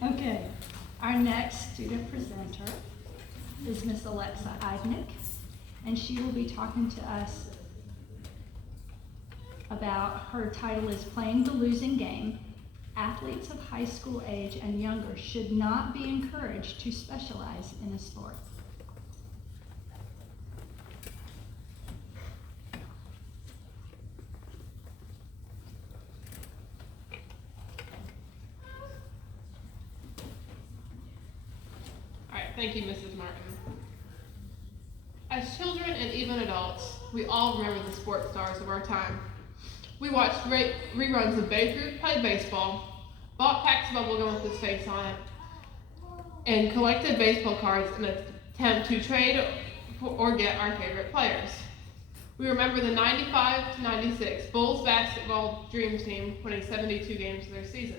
Okay, our next student presenter is Miss Alexa Eidnick, and she will be talking to us about, her title is Playing the Losing Game. Athletes of high school age and younger should not be encouraged to specialize in a sport. All right, thank you, Mrs. Martin. As children and even adults, we all remember the sports stars of our time. We watched reruns of Babe Ruth play baseball, bought packs of bubblegum with his face on it, and collected baseball cards in an attempt to trade or get our favorite players. We remember the 95-96 Bulls basketball dream team winning 72 games of their season.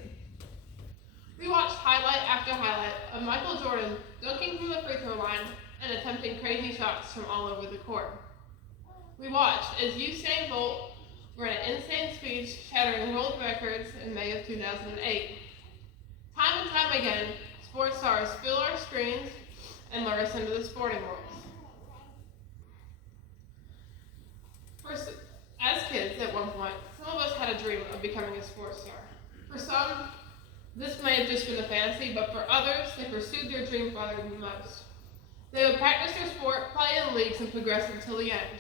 We watched highlight after highlight of Michael Jordan dunking from the free throw line and attempting crazy shots from all over the court. We watched as Usain Bolt ran at insane speeds, shattering world records in May of 2008. Time and time again, sports stars fill our screens and lure us into the sporting world. As kids, at one point, some of us had a dream of becoming a sports star. For some, this may have just been a fantasy, but for others, they pursued their dream farther than most. They would practice their sport, play in leagues, and progress until the end.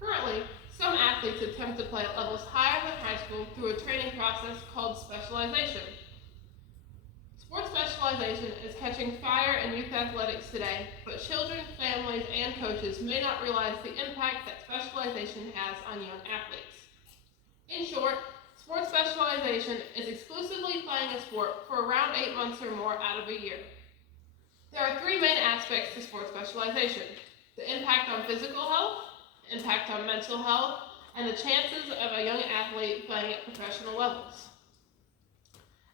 Currently, some athletes attempt to play at levels higher than high school through a training process called specialization. Sports specialization is catching fire in youth athletics today, but children, families, and coaches may not realize the impact that specialization has on young athletes. In short, sports specialization is exclusively playing a sport for around 8 months or more out of a year. There are three main aspects to sports specialization: the impact on physical health, impact on mental health, and the chances of a young athlete playing at professional levels.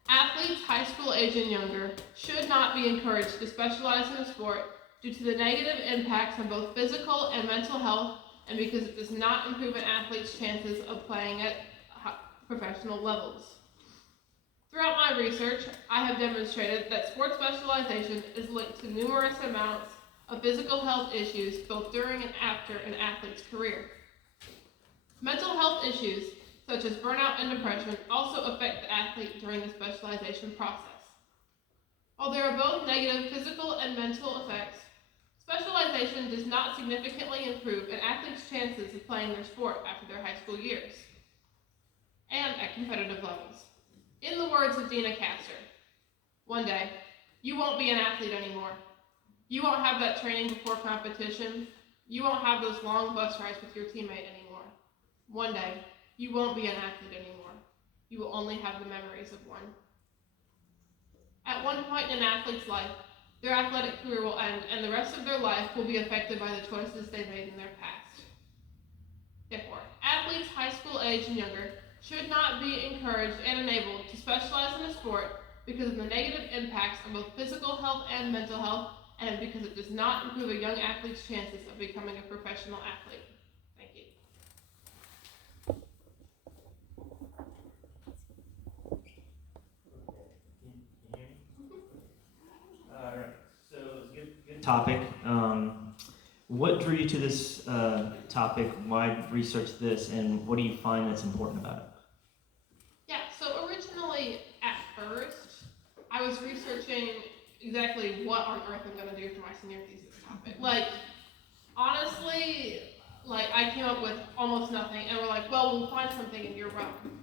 Athletes high school age and younger should not be encouraged to specialize in a sport due to the negative impacts on both physical and mental health, and because it does not improve an athlete's chances of playing at professional levels. Throughout my research, I have demonstrated that sports specialization is linked to numerous amounts of physical health issues both during and after an athlete's career. Mental health issues, such as burnout and depression, also affect the athlete during the specialization process. While there are both negative physical and mental effects, specialization does not significantly improve an athlete's chances of playing their sport after their high school years and at competitive levels. In the words of Dina Castor, one day, you won't be an athlete anymore. You won't have that training before competition. You won't have those long bus rides with your teammate anymore. One day, you won't be an athlete anymore. You will only have the memories of one. At one point in an athlete's life, their athletic career will end, and the rest of their life will be affected by the choices they made in their past. Therefore, athletes high school age and younger should not be encouraged and enabled to specialize in a sport because of the negative impacts on both physical health and mental health, and because it does not improve a young athlete's chances of becoming a professional athlete. Thank you. Can you hear me? All right, so it's a good topic. What drew you to this topic? Why research this, and what do you find that's important about it? Yeah, so originally at first, I was researching exactly what on earth I'm going to do for my senior thesis topic. Honestly, I came up with almost nothing, and we're like, well, we'll find something in your realm.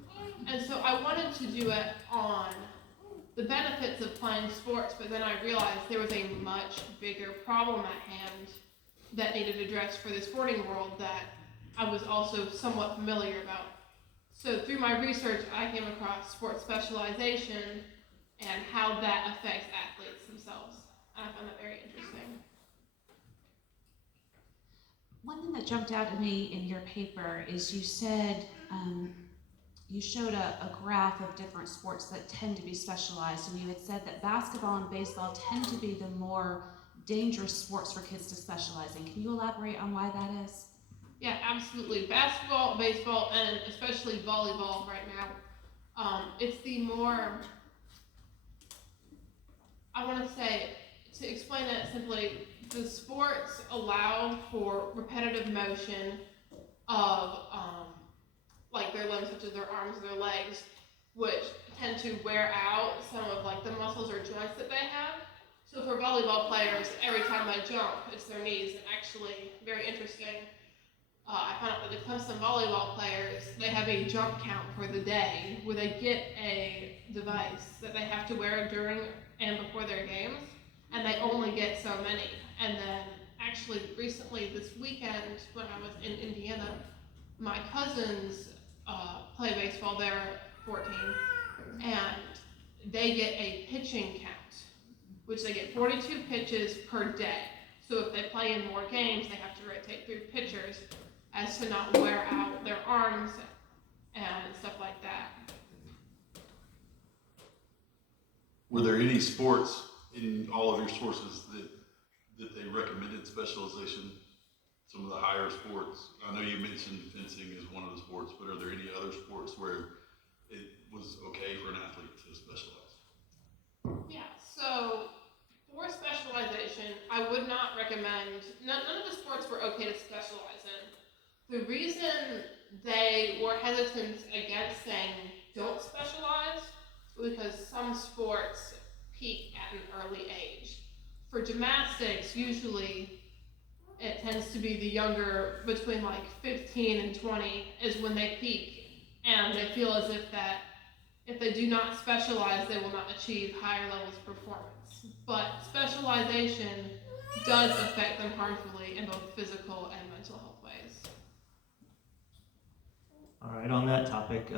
And so I wanted to do it on the benefits of playing sports, but then I realized there was a much bigger problem at hand that needed addressed for the sporting world that I was also somewhat familiar about. So through my research, I came across sports specialization and how that affects athletes themselves. And I found that very interesting. One thing that jumped out at me in your paper is you said, you showed a graph of different sports that tend to be specialized, and you had said that basketball and baseball tend to be the more dangerous sports for kids to specialize in. Can you elaborate on why that is? Yeah, absolutely. Basketball, baseball, and especially volleyball right now. It's the more I want to say, to explain it simply, the sports allow for repetitive motion of like their limbs, such as their arms or their legs, which tend to wear out some of like the muscles or joints that they have. So for volleyball players, every time they jump, it's their knees. And actually, very interesting, I found out that the Clemson volleyball players, they have a jump count for the day where they get a device that they have to wear during and before their games, and they only get so many. And then actually recently this weekend when I was in Indiana, my cousins play baseball, they're 14, and they get a pitching count, which they get 42 pitches per day. So if they play in more games, they have to rotate through pitchers as to not wear out their arms and stuff like that. Were there any sports in all of your sources that they recommended specialization? Some of the higher sports. I know you mentioned fencing as one of the sports, but are there any other sports where it was okay for an athlete to specialize? Yeah, so for specialization, I would not recommend, none of the sports were okay to specialize in. The reason they were hesitant against saying don't specialize was because some sports peak at an early age. For gymnastics, usually it tends to be the younger, between like 15 and 20 is when they peak, and they feel as if that if they do not specialize, they will not achieve higher levels of performance. But specialization does affect them harmfully in both physical and mental health ways. All right, on that topic,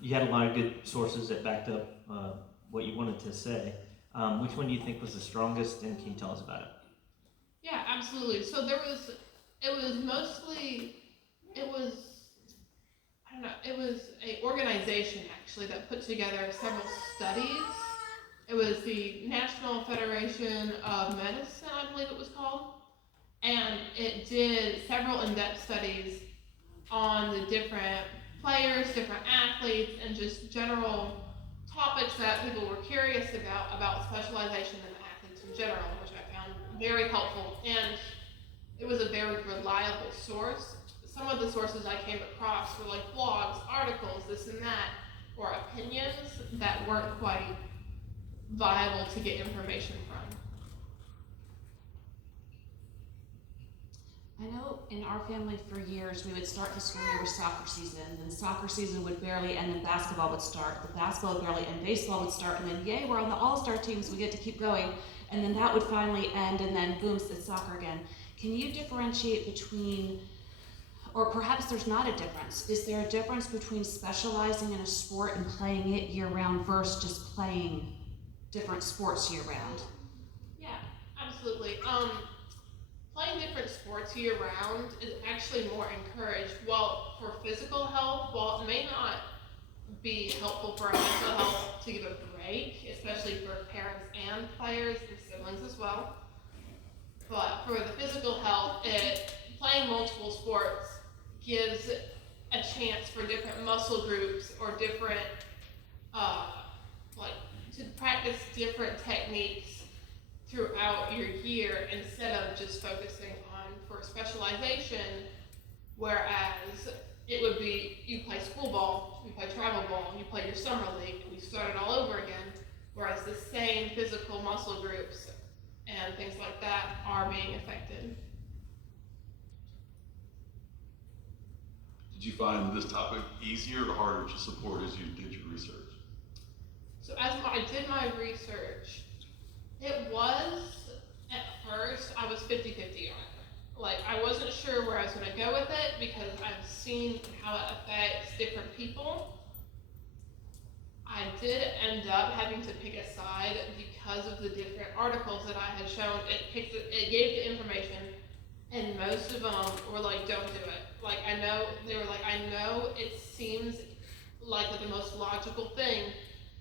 you had a lot of good sources that backed up what you wanted to say. Which one do you think was the strongest, and can you tell us about it? Yeah, absolutely. So it was a organization actually that put together several studies. It was the National Federation of Medicine, I believe it was called, and it did several in-depth studies on the different players, different athletes, and just general topics that people were curious about specialization in athletes in general, which I found very helpful, and it was a very reliable source. Some of the sources I came across were like blogs, articles, this and that, or opinions that weren't quite viable to get information from. I know in our family for years we would start the school year with soccer season, then soccer season would barely end, and basketball would start. The basketball would barely end, baseball would start, and then yay, we're on the all-star teams, we get to keep going. And then that would finally end, and then boom, it's soccer again. Can you differentiate between, or perhaps there's not a difference, is there a difference between specializing in a sport and playing it year-round versus just playing different sports year-round? Yeah, absolutely. Playing different sports year-round is actually more encouraged. Well, for physical health, while it may not be helpful for our mental health to give a break, especially for parents and players and siblings as well, but for the physical health, playing multiple sports gives a chance for different muscle groups or different, to practice different techniques throughout your year instead of just focusing on for specialization, whereas it would be you play school ball, you play travel ball, you play your summer league, and you start it all over again, whereas the same physical muscle groups and things like that are being affected. Did you find this topic easier or harder to support as you did your research? So as I did my research, it was, at first, I was 50-50 on it. Like, I wasn't sure where I was going to go with it because I've seen how it affects different people. I did end up having to pick a side because of the different articles that I had shown. It gave the information, and most of them were like, don't do it. Like, I know it seems like the most logical thing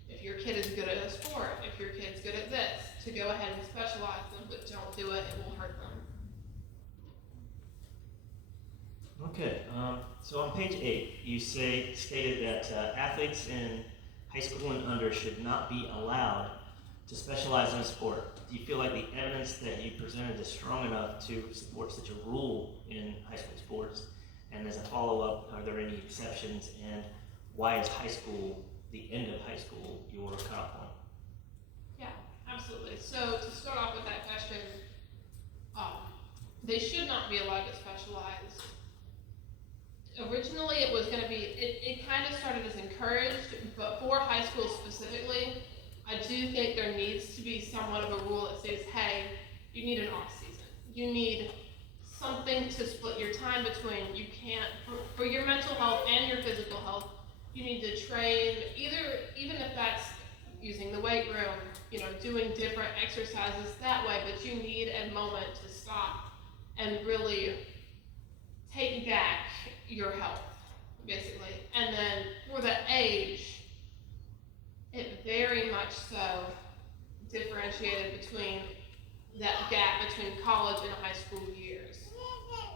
if your kid is good at a sport, if your kid's good at this, to go ahead and specialize them, but don't do it, it will hurt them. Okay, so on page 8, you stated that athletes in high school and under should not be allowed to specialize in a sport, do you feel like the evidence that you presented is strong enough to support such a rule in high school sports? And as a follow-up, are there any exceptions, and why is high school, the end of high school, your cutoff point? Yeah, absolutely. So to start off with that question, they should not be allowed to specialize. Originally, it was going to be, it kind of started as encouraged, but for high school specifically, I do think there needs to be somewhat of a rule that says, hey, you need an off season. You need something to split your time between. You can't, for your mental health and your physical health, you need to train, even if that's using the weight room, doing different exercises that way, but you need a moment to stop and really take back your health, basically. And then for the age, it very much so differentiated between that gap between college and high school years.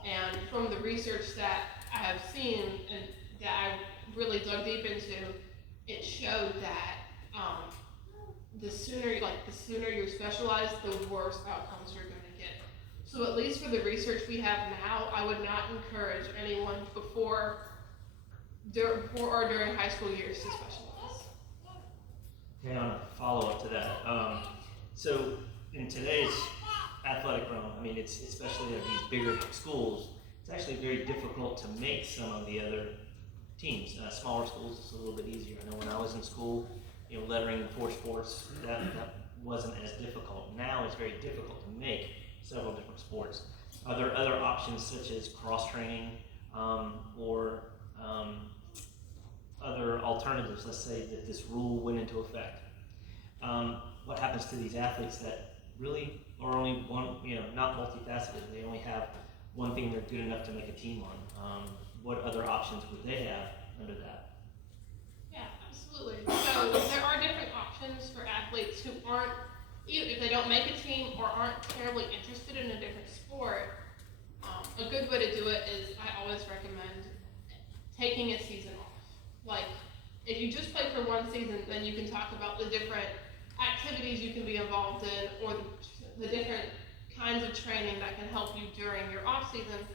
And from the research that I have seen and that I really dug deep into, it showed that the sooner you're specialized, the worse outcomes you're going to get. So at least for the research we have now, I would not encourage anyone before or during high school years to specialize. Okay, on a follow-up to that, so in today's athletic realm, I mean, it's especially at these bigger schools, it's actually very difficult to make some of the other teams. Smaller schools, it's a little bit easier. I know when I was in school, lettering for sports, that wasn't as difficult. Now it's very difficult to make several different sports. Are there other options such as cross-training or other alternatives? Let's say that this rule went into effect. What happens to these athletes that really are only one, not multifaceted, they only have one thing they're good enough to make a team on? What other options would they have under that? Yeah, absolutely. So there are different options for athletes who aren't, even if they don't make a team or aren't terribly interested in a different sport. A good way to do it is, I always recommend taking a season off. Like, if you just play for one season, then you can talk about the different activities you can be involved in, or the different kinds of training that can help you during your off season.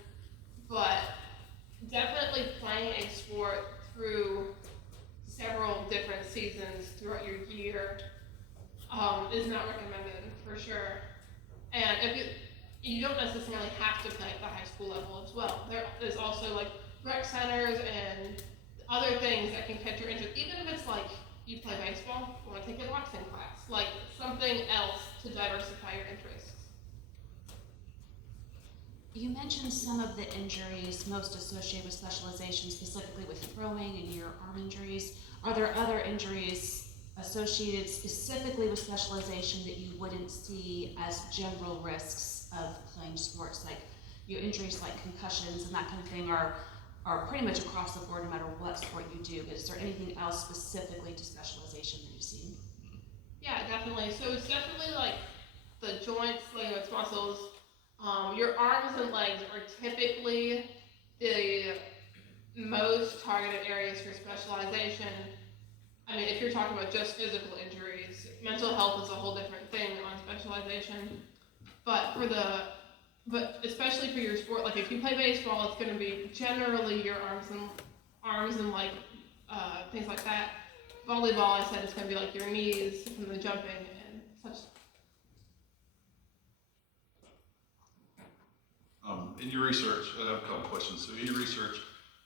But definitely playing a sport through several different seasons throughout your year is not recommended for sure. And if you don't necessarily have to play at the high school level as well. There's also like rec centers and other things that can catch your interest. Even if it's like you play baseball, you want to take a boxing class, like something else to diversify your interests. You mentioned some of the injuries most associated with specialization, specifically with throwing and your arm injuries. Are there other injuries associated specifically with specialization that you wouldn't see as general risks of playing sports? Like your injuries like concussions and that kind of thing are pretty much across the board no matter what sport you do, but is there anything else specifically to specialization that you've seen? Yeah, definitely. So it's definitely like the joints, ligaments, muscles. Your arms and legs are typically the most targeted areas for specialization. I mean, if you're talking about just physical injuries, mental health is a whole different thing on specialization. But especially for your sport, like if you play baseball, it's going to be generally your arms and like things like that. Volleyball, I said, it's going to be like your knees from the jumping and such. In your research, I have a couple questions. So in your research,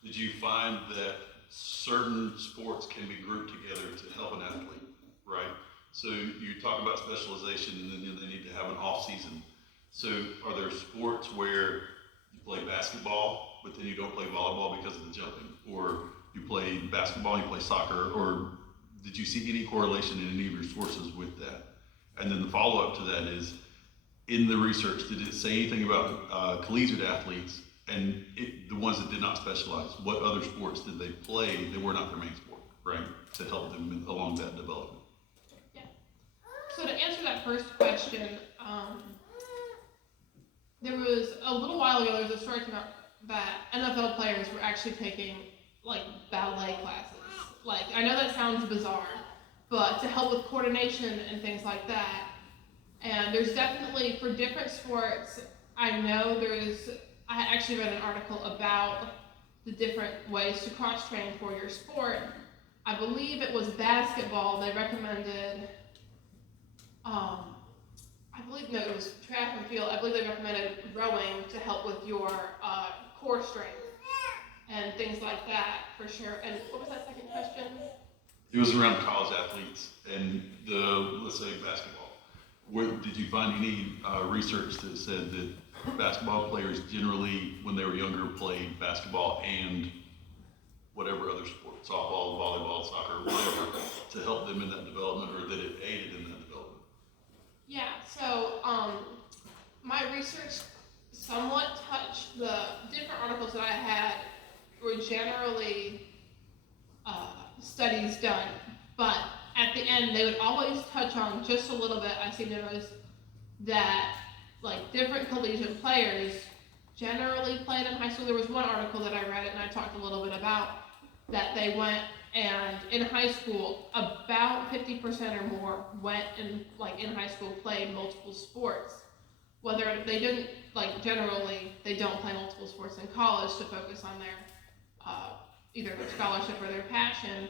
did you find that certain sports can be grouped together to help an athlete, right? So you talk about specialization and then they need to have an off season. So are there sports where you play basketball, but then you don't play volleyball because of the jumping? Or you play basketball and you play soccer? Or did you see any correlation in any of your sources with that? And then the follow-up to that is, in the research, did it say anything about collegiate athletes and the ones that did not specialize? What other sports did they play that were not their main sport, right? To help them along that development. Yeah. So to answer that first question, there was a little while ago, there was a story about that NFL players were actually taking like ballet classes. Like, I know that sounds bizarre, but to help with coordination and things like that. And there's definitely, for different sports, I know I actually read an article about the different ways to cross-train for your sport. I believe it was basketball, they recommended, no, it was track and field. I believe they recommended rowing to help with your core strength and things like that, for sure. And what was that second question? It was around college athletes and let's say basketball. Did you find any research that said that basketball players generally, when they were younger, played basketball and whatever other sport, softball, volleyball, soccer, whatever, to help them in that development, or that it aided in that development? Yeah, so my research somewhat touched the different articles that I had were generally studies done, but at the end they would always touch on just a little bit. I seem to notice that like different collegiate players generally played in high school. There was one article that I read and I talked a little bit about that they went and in high school about 50% or more went and like in high school played multiple sports. Whether they didn't, like generally they don't play multiple sports in college to focus on their either their scholarship or their passion,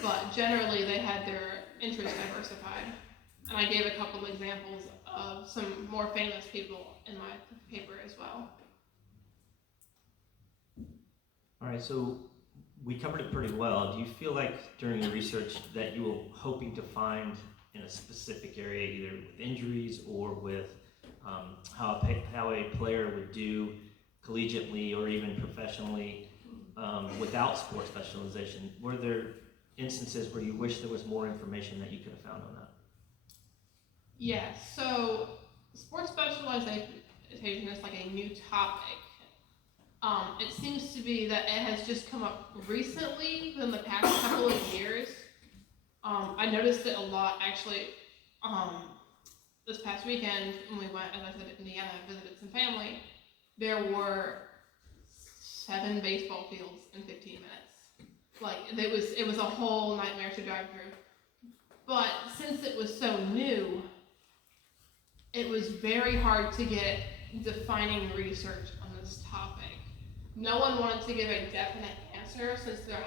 but generally they had their interests diversified. And I gave a couple of examples of some more famous people in my paper as well. All right, so we covered it pretty well. Do you feel like during your research that you were hoping to find in a specific area, either with injuries or with how a player would do collegiately or even professionally without sport specialization? Were there instances where you wish there was more information that you could have found on that? Yes, so sports specialization is like a new topic. It seems to be that it has just come up recently within the past couple of years. I noticed it a lot actually this past weekend when we went, as I said, to Indiana and visited some family. There were 7 baseball fields in 15 minutes. Like it was a whole nightmare to drive through. But since it was so new, it was very hard to get defining research on this topic. No one wanted to give a definite answer since there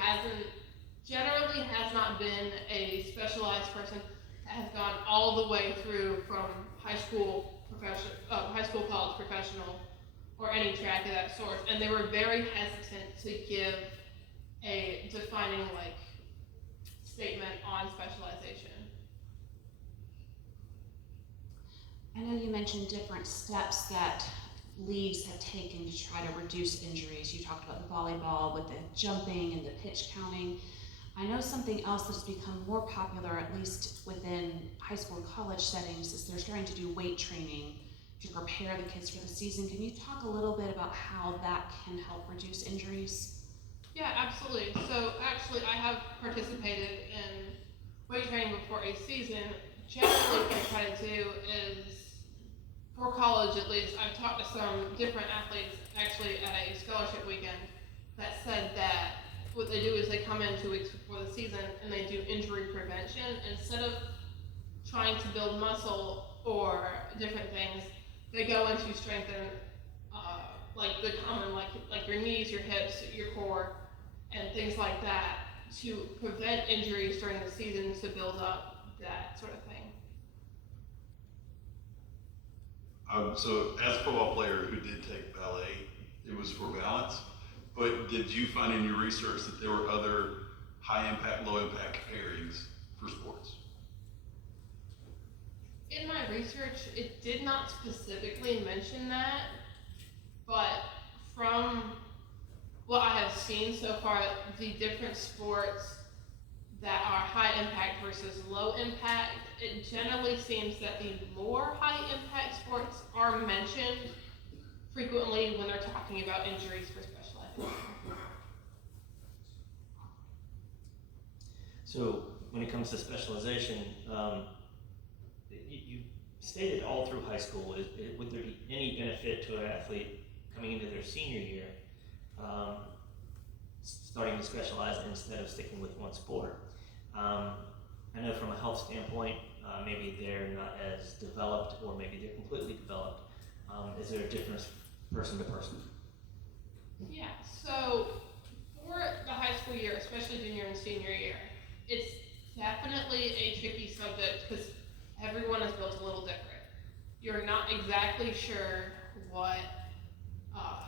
generally has not been a specialized person that has gone all the way through from high school, college, professional, or any track of that sort. And they were very hesitant to give a defining statement on specialization. I know you mentioned different steps that leagues have taken to try to reduce injuries. You talked about the volleyball with the jumping and the pitch counting. I know something else that's become more popular, at least within high school and college settings, is they're starting to do weight training to prepare the kids for the season. Can you talk a little bit about how that can help reduce injuries? Yeah, absolutely. So actually I have participated in weight training before a season. Generally what I try to do is, for college at least, I've talked to some different athletes actually at a scholarship weekend that said that what they do is they come in 2 weeks before the season and they do injury prevention. Instead of trying to build muscle or different things, they go into strengthen the common, like your knees, your hips, your core, and things like that to prevent injuries during the season, to build up that sort of thing. So as a football player who did take ballet, it was for balance, but did you find in your research that there were other high impact, low impact pairings for sports? In my research, it did not specifically mention that, but from what I have seen so far, the different sports that are high impact versus low impact, it generally seems that the more high impact sports are mentioned frequently when they're talking about injuries for special ed. So when it comes to specialization, you stated all through high school, would there be any benefit to an athlete coming into their senior year starting to specialize instead of sticking with one sport? I know from a health standpoint, maybe they're not as developed, or maybe they're completely developed. Is there a difference person to person? Yeah, so for the high school year, especially junior and senior year, it's definitely a tricky subject because everyone is built a little different. You're not exactly sure what uh,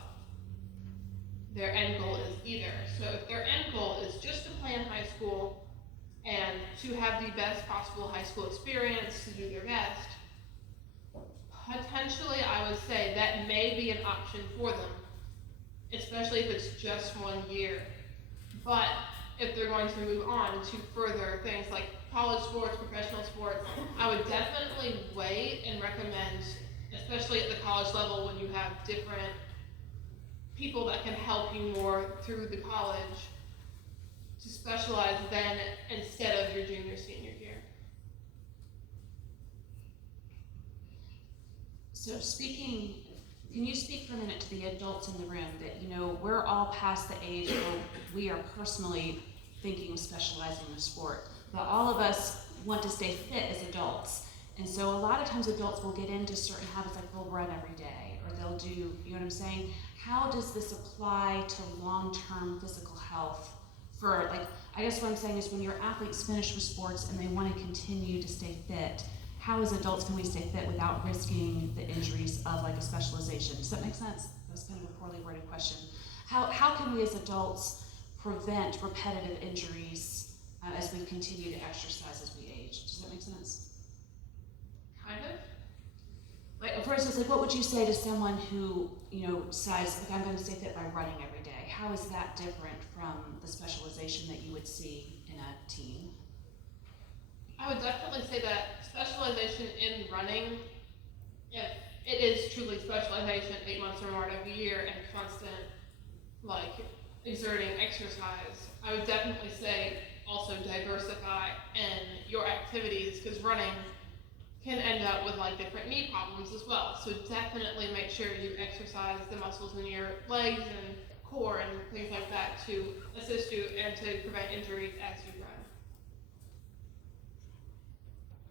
their end goal is either. So if their end goal is just to play in high school and to have the best possible high school experience, to do their best, potentially I would say that may be an option for them, especially if it's just 1 year. But if they're going to move on to further things like college sports, professional sports, I would definitely wait and recommend, especially at the college level when you have different people that can help you more through the college, to specialize then instead of your junior, senior year. So can you speak for a minute to the adults in the room that, we're all past the age where we are personally thinking of specializing in a sport, but all of us want to stay fit as adults. And so a lot of times adults will get into certain habits, like they'll run every day, or they'll do, you know what I'm saying? How does this apply to long-term physical health? I guess what I'm saying is when your athletes finish with sports and they want to continue to stay fit, how as adults can we stay fit without risking the injuries of like a specialization? Does that make sense? That was kind of a poorly worded question. How can we as adults prevent repetitive injuries as we continue to exercise as we age? Does that make sense? Kind of. Like, for instance, what would you say to someone who, decides, like, I'm going to stay fit by running every day? How is that different from the specialization that you would see in a teen? I would definitely say that specialization in running, if it is truly specialization, 8 months or more every year and constant, exerting exercise, I would definitely say also diversify in your activities, because running can end up with different knee problems as well. So definitely make sure you exercise the muscles in your legs and core and things like that to assist you and to prevent injuries as you run.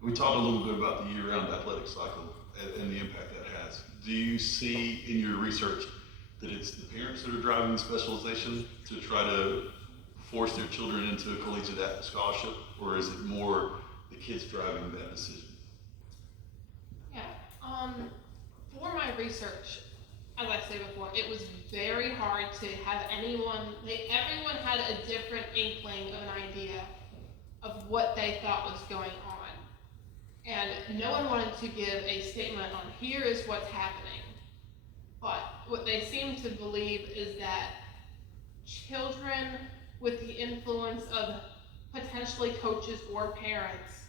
We talked a little bit about the year-round athletic cycle and the impact that has. Do you see in your research that it's the parents that are driving the specialization to try to force their children into a collegiate scholarship, or is it more the kids driving that decision? Yeah. For my research, as I said before, it was very hard to have everyone had a different inkling of an idea of what they thought was going on. And no one wanted to give a statement on here is what's happening. But what they seem to believe is that children with the influence of potentially coaches or parents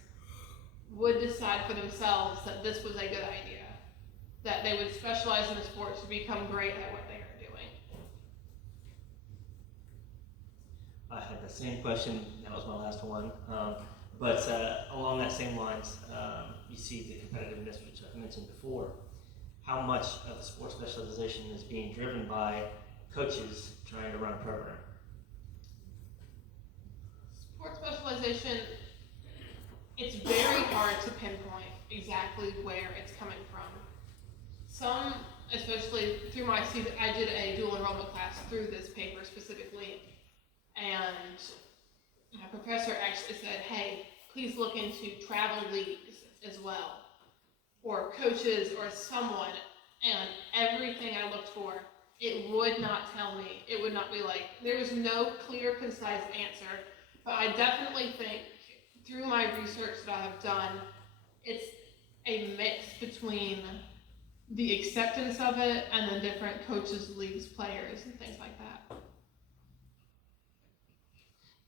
would decide for themselves that this was a good idea, that they would specialize in a sport to become great at what they are doing. I had the same question. That was my last one. But along that same lines, you see the competitiveness, which I mentioned before. How much of the sport specialization is being driven by coaches trying to run a program? Sport specialization, it's very hard to pinpoint exactly where it's coming from. Some, especially through my season, I did a dual enrollment class through this paper specifically, and my professor actually said, hey, please look into travel leagues as well, or coaches or someone, and everything I looked for, it would not tell me. It would not be there was no clear, concise answer, but I definitely think through my research that I have done, it's a mix between the acceptance of it and the different coaches, leagues, players, and things like that.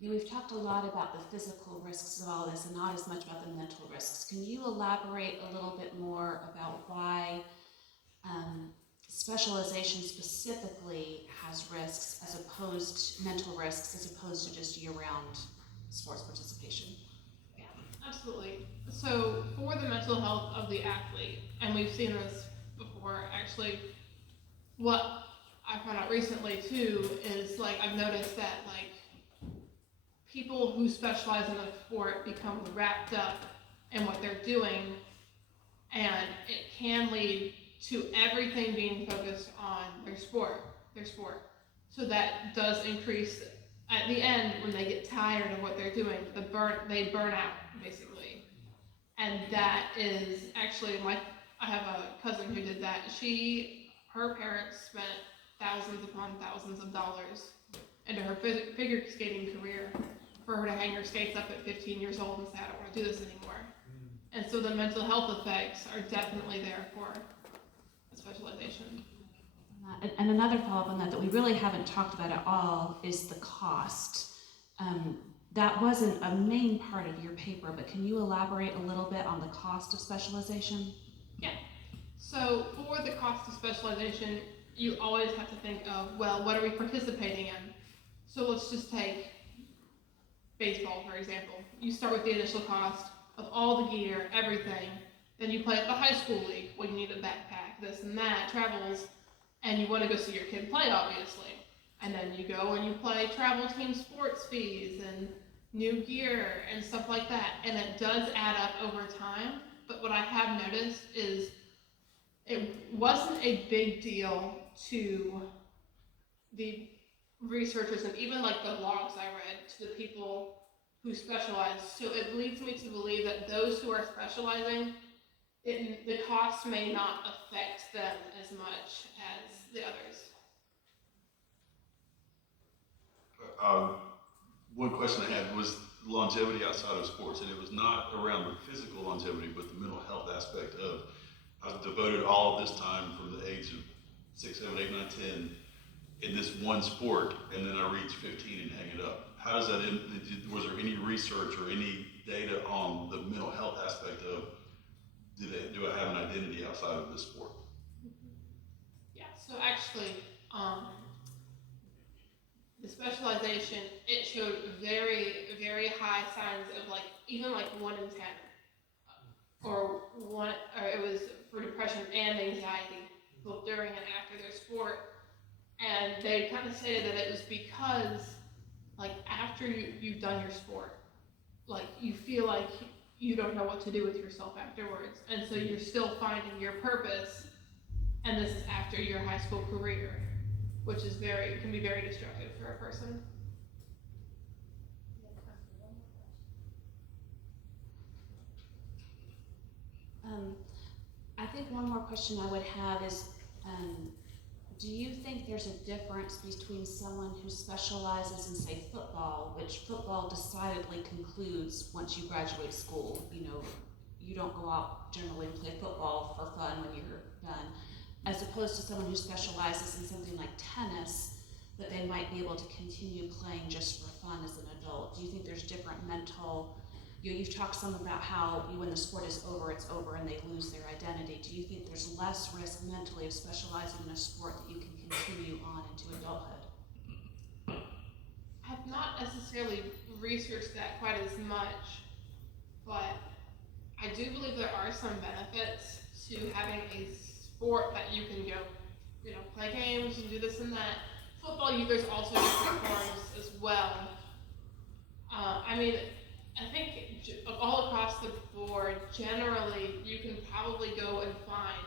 We've talked a lot about the physical risks of all this and not as much about the mental risks. Can you elaborate a little bit more about why specialization specifically has risks as opposed to mental risks as opposed to just year-round sports participation? Yeah, absolutely. So for the mental health of the athlete, and we've seen this before actually, what I found out recently too is I've noticed that people who specialize in a sport become wrapped up in what they're doing, and it can lead to everything being focused on their sport. So that does increase at the end when they get tired of what they're doing. They burn out basically, and that is actually I have a cousin who did that. Her parents spent thousands upon thousands of dollars into her figure skating career for her to hang her skates up at 15 years old and say, I don't want to do this anymore. And so the mental health effects are definitely there for specialization. And another follow-up on that we really haven't talked about at all is the cost. That wasn't a main part of your paper, but can you elaborate a little bit on the cost of specialization? Yeah. So for the cost of specialization, you always have to think of, well, what are we participating in? So let's just take baseball, for example. You start with the initial cost of all the gear, everything. Then you play at the high school league. Well, you need a backpack, this and that, travels, and you want to go see your kid play, obviously. And then you go and you play travel team sports fees and new gear and stuff like that. And it does add up over time. But what I have noticed is it wasn't a big deal to the researchers and even like the logs I read to the people who specialize. So it leads me to believe that those who are specializing, the cost may not affect them as much as the others. One question I had was longevity outside of sports, and it was not around the physical longevity, but the mental health aspect of, I've devoted all of this time from the age of 6, 7, 8, 9, 10 in this one sport, and then I reach 15 and hang it up. How does that was there any research or any data on the mental health aspect of, do I have an identity outside of this sport? Yeah, so actually, the specialization, it showed very, very high signs of even 1 in 10. Or it was for depression and anxiety, both during and after their sport. And they kind of stated that it was because, after you've done your sport, you feel like you don't know what to do with yourself afterwards. And so you're still finding your purpose, and this is after your high school career, which is can be very destructive for a person. I think one more question I would have is, do you think there's a difference between someone who specializes in, say, football, which football decidedly concludes once you graduate school? You don't go out generally and play football for fun when you're done, as opposed to someone who specializes in something like tennis, that they might be able to continue playing just for fun as an adult. Do you think there's different mental, you've talked some about how when the sport is over, it's over and they lose their identity. Do you think there's less risk mentally of specializing in a sport that you can continue on into adulthood? I've not necessarily researched that quite as much, but I do believe there are some benefits to having a sport that you can go, play games and do this and that. Football, there's also different forms as well. I think all across the board, generally, you can probably go and find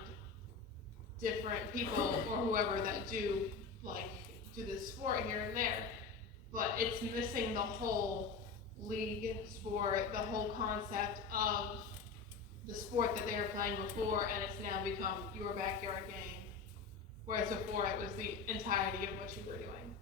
different people or whoever that do this sport here and there, but it's missing the whole league sport, the whole concept of the sport that they were playing before, and it's now become your backyard game, whereas before it was the entirety of what you were doing.